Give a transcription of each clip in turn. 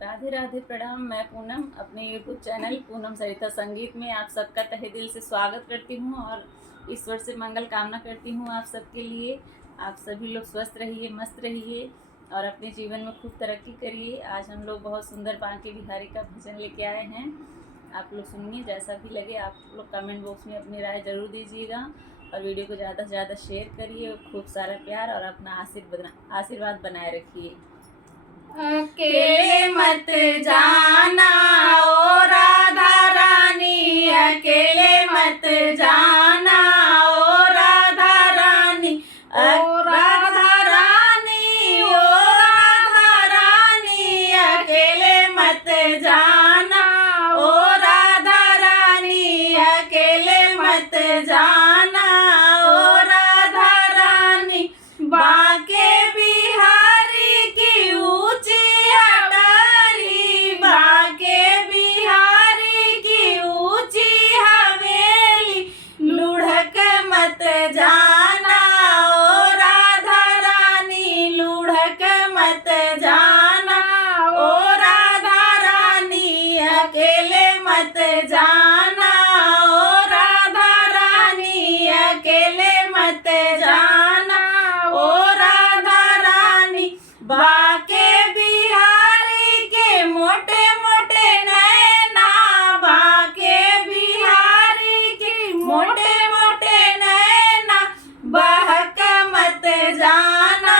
राधे राधे, प्रणाम। मैं पूनम अपने यूट्यूब चैनल पूनम सरिता संगीत में आप सबका तहे दिल से स्वागत करती हूँ और ईश्वर से मंगल कामना करती हूँ आप सबके लिए। आप सभी लोग स्वस्थ रहिए, मस्त रहिए और अपने जीवन में खूब तरक्की करिए। आज हम लोग बहुत सुंदर बांके बिहारी का भजन लेके आए हैं। आप लोग सुनिए, जैसा भी लगे आप लोग कमेंट बॉक्स में अपनी राय ज़रूर दीजिएगा और वीडियो को ज़्यादा से ज़्यादा शेयर करिए। खूब सारा प्यार और अपना आशीर्वाद बनाए रखिए। अकेले मत जाना ओ राधा रानी, अकेले मत जाना ओ राधा रानी, ओ राधा रानी, ओ राधा रानी, अकेले मत जाना ओ राधा रानी, अकेले मत जाना ओ राधा रानी। बांके बिहारी की ऊंची अटारी, बांके बिहारी की ऊंची हवेली, लुढ़क मत जाना ओ राधा रानी, लुढ़क मत जाना ओ राधा रानी, अकेले मत जाना ओ राधा रानी, अकेले मत जाना ओ राधा रानी। बांके बिहारी के मोटे मोटे नैना, बांके बिहारी के मोटे मोटे नैना, बहक मत जाना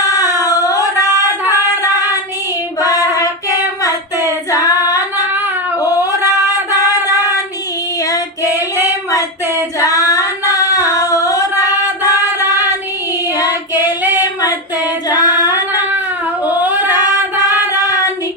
ओ राधा रानी, बहक मत जाना ओ राधा रानी, अकेले मत जाना ओ राधा रानी, अकेले मत जाना ओ राधा रानी।